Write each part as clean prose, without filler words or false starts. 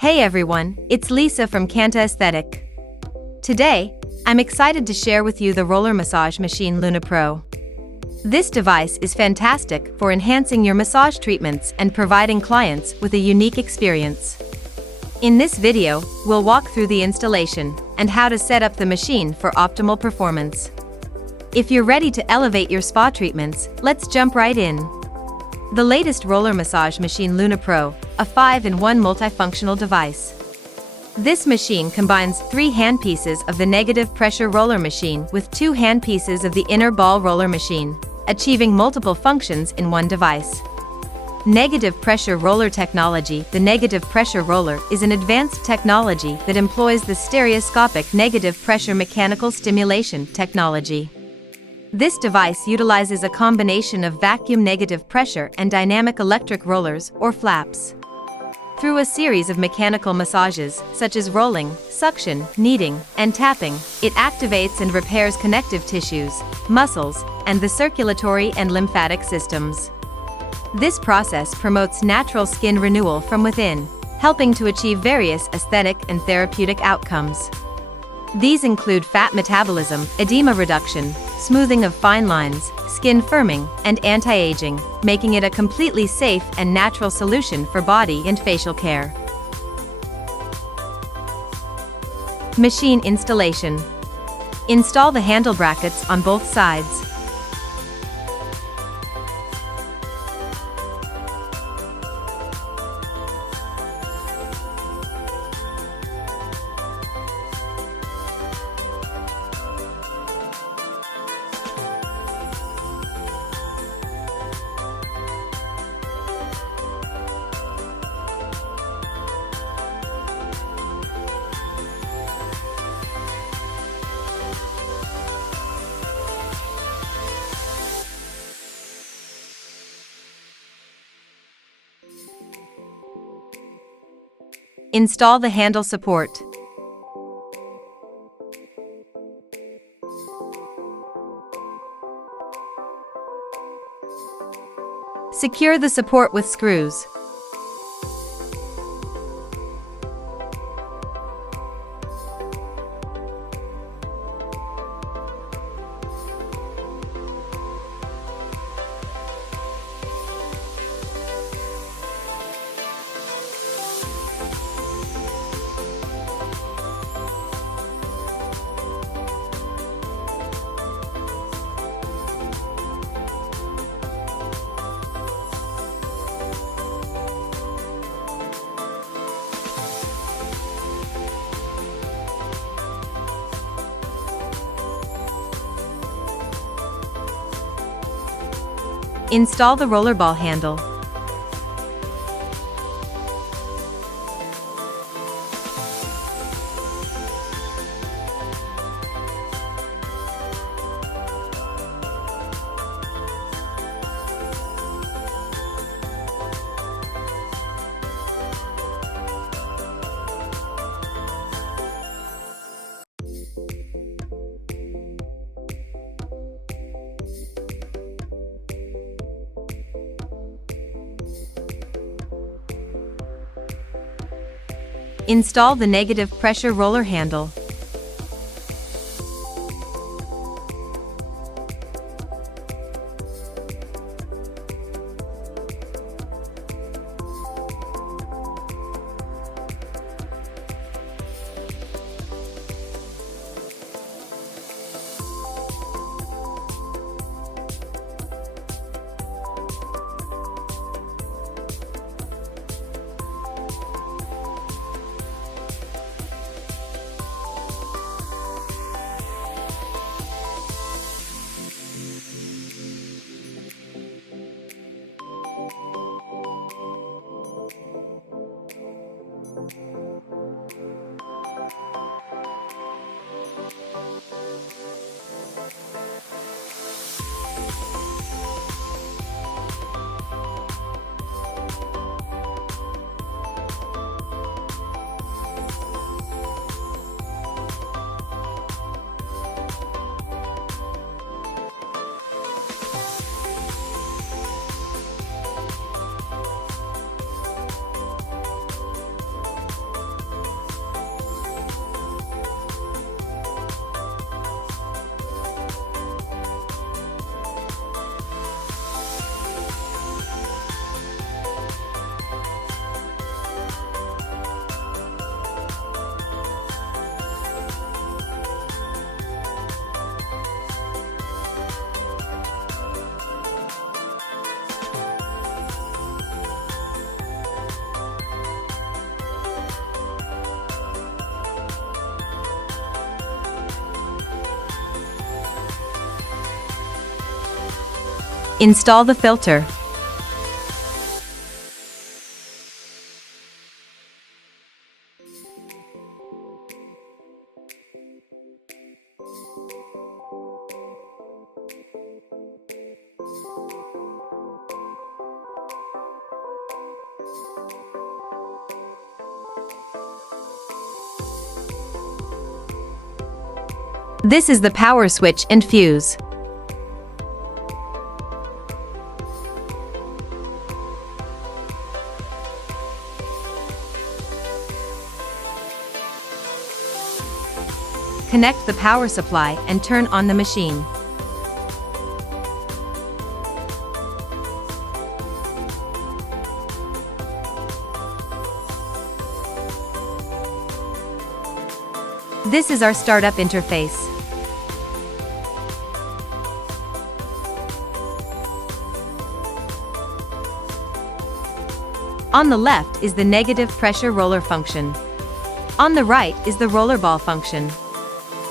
Hey everyone, it's Lisa from Kanta Aesthetic. Today, I'm excited to share with you the roller massage machine LunaPro. This device is fantastic for enhancing your massage treatments and providing clients with a unique experience. In this video, we'll walk through the installation and how to set up the machine for optimal performance. If you're ready to elevate your spa treatments, let's jump right in. The latest roller massage machine LunaPro, a 5-in-1 multifunctional device. This machine combines 3 handpieces of the negative pressure roller machine with 2 handpieces of the inner ball roller machine, achieving multiple functions in one device. Negative pressure roller technology. The negative pressure roller is an advanced technology that employs the stereoscopic negative pressure mechanical stimulation technology. This device utilizes a combination of vacuum negative pressure and dynamic electric rollers, or flaps. Through a series of mechanical massages, such as rolling, suction, kneading, and tapping, it activates and repairs connective tissues, muscles, and the circulatory and lymphatic systems. This process promotes natural skin renewal from within, helping to achieve various aesthetic and therapeutic outcomes. These include fat metabolism, edema reduction, smoothing of fine lines, skin firming, and anti-aging, making it a completely safe and natural solution for body and facial care. Machine installation. Install the handle brackets on both sides. Install the handle support. Secure the support with screws. Install the rollerball handle. Install the negative pressure roller handle. Install the filter. This is the power switch and fuse. Connect the power supply and turn on the machine. This is our startup interface. On the left is the negative pressure roller function. On the right is the rollerball function.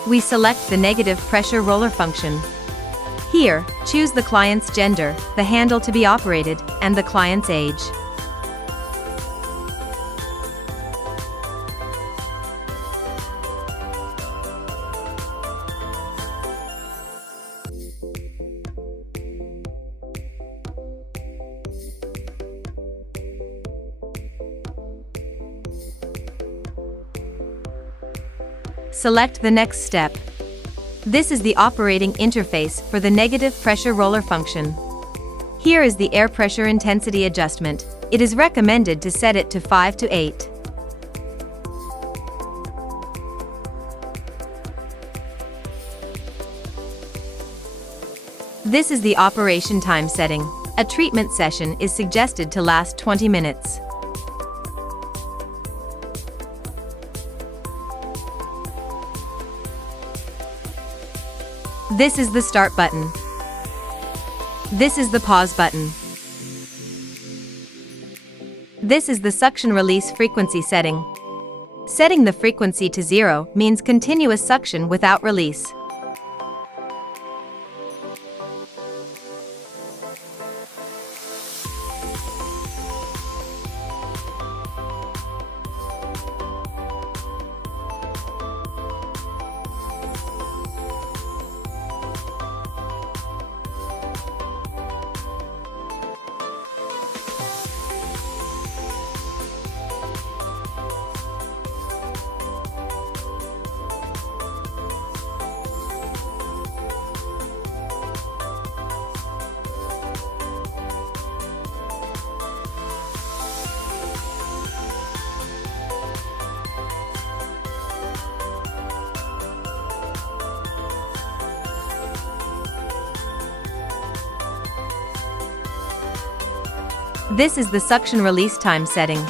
We select the negative pressure roller function. Here, choose the client's gender, the handle to be operated, and the client's age. Select the next step. This is the operating interface for the negative pressure roller function. Here is the air pressure intensity adjustment. It is recommended to set it to 5 to 8. This is the operation time setting. A treatment session is suggested to last 20 minutes. This is the start button. This is the pause button. This is the suction release frequency setting. Setting the frequency to 0 means continuous suction without release. This is the suction release time setting.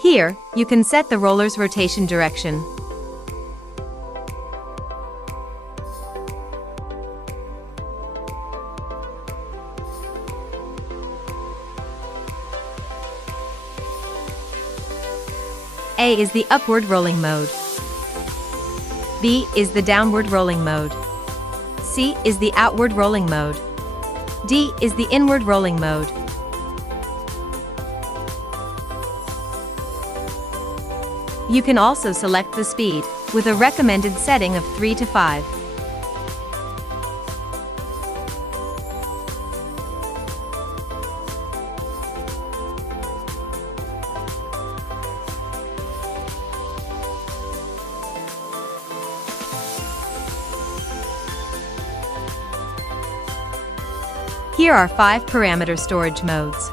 Here, you can set the roller's rotation direction. A is the upward rolling mode. B is the downward rolling mode. C is the outward rolling mode. D is the inward rolling mode. You can also select the speed, with a recommended setting of 3 to 5. Here are 5 parameter storage modes.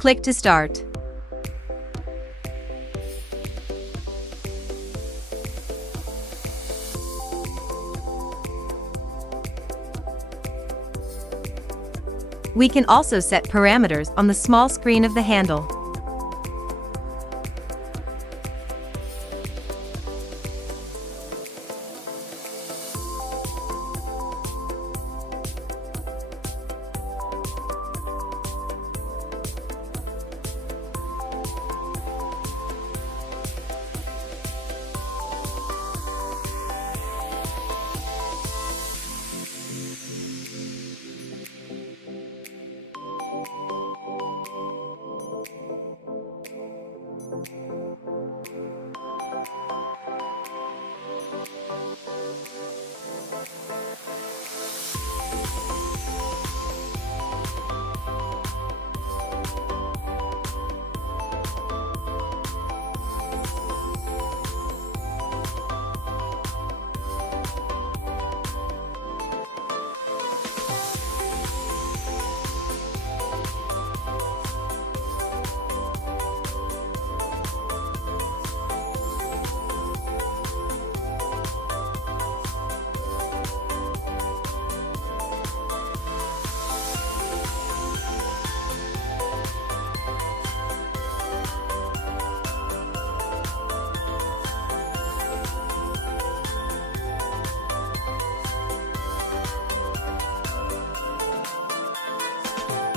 Click to start. We can also set parameters on the small screen of the handle.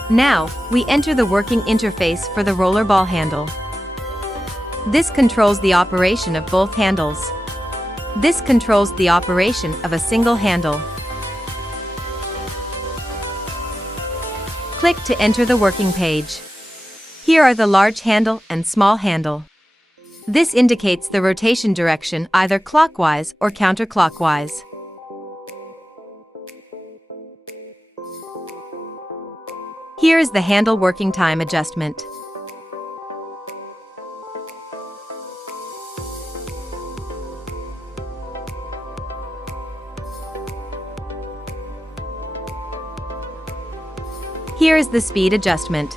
Now, we enter the working interface for the rollerball handle. This controls the operation of both handles. This controls the operation of a single handle. Click to enter the working page. Here are the large handle and small handle. This indicates the rotation direction either clockwise or counterclockwise. Here is the handle working time adjustment. Here is the speed adjustment.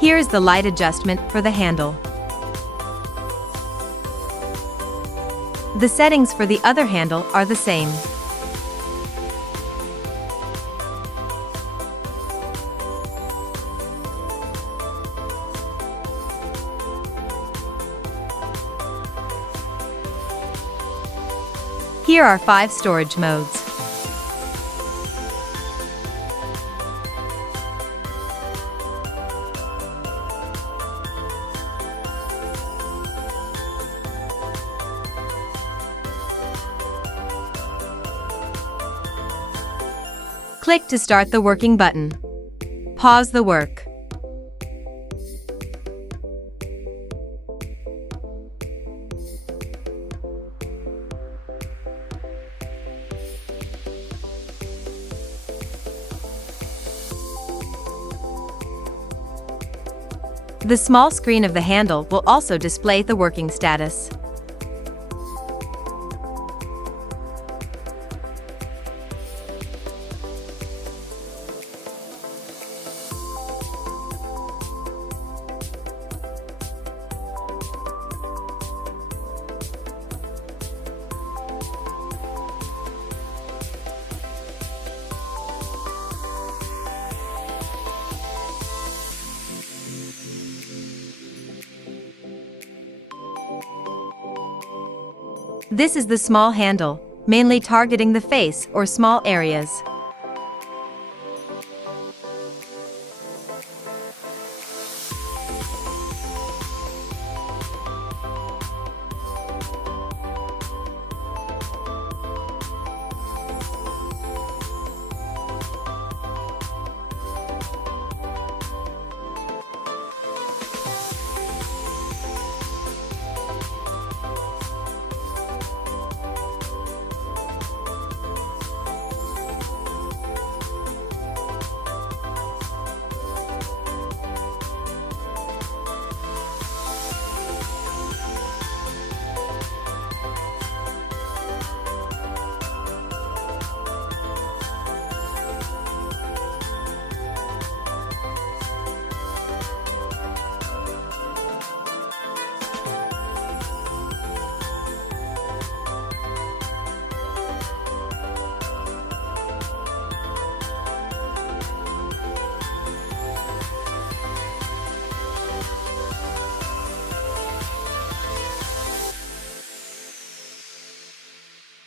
Here is the light adjustment for the handle. The settings for the other handle are the same. Here are 5 storage modes. Click to start the working button. Pause the work. The small screen of the handle will also display the working status. This is the small handle, mainly targeting the face or small areas.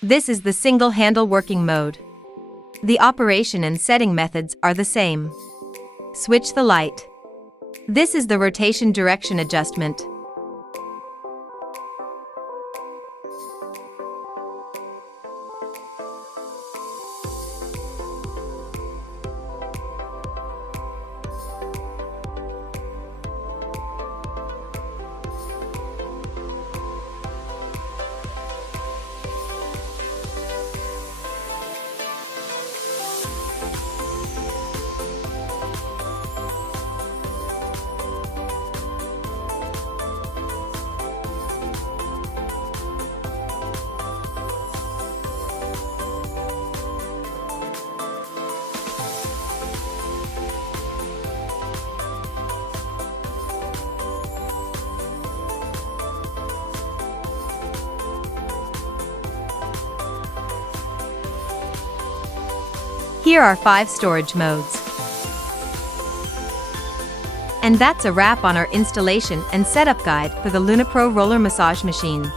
This is the single handle working mode. The operation and setting methods are the same. Switch the light. This is the rotation direction adjustment. Here are 5 storage modes. And that's a wrap on our installation and setup guide for the LunaPro Roller Massage Machine.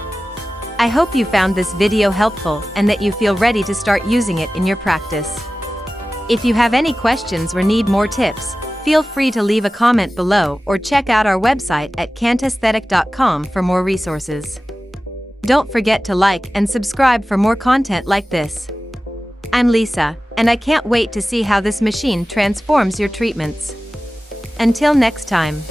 I hope you found this video helpful and that you feel ready to start using it in your practice. If you have any questions or need more tips, feel free to leave a comment below or check out our website at cantaesthetic.com for more resources. Don't forget to like and subscribe for more content like this. I'm Lisa, and I can't wait to see how this machine transforms your treatments. Until next time.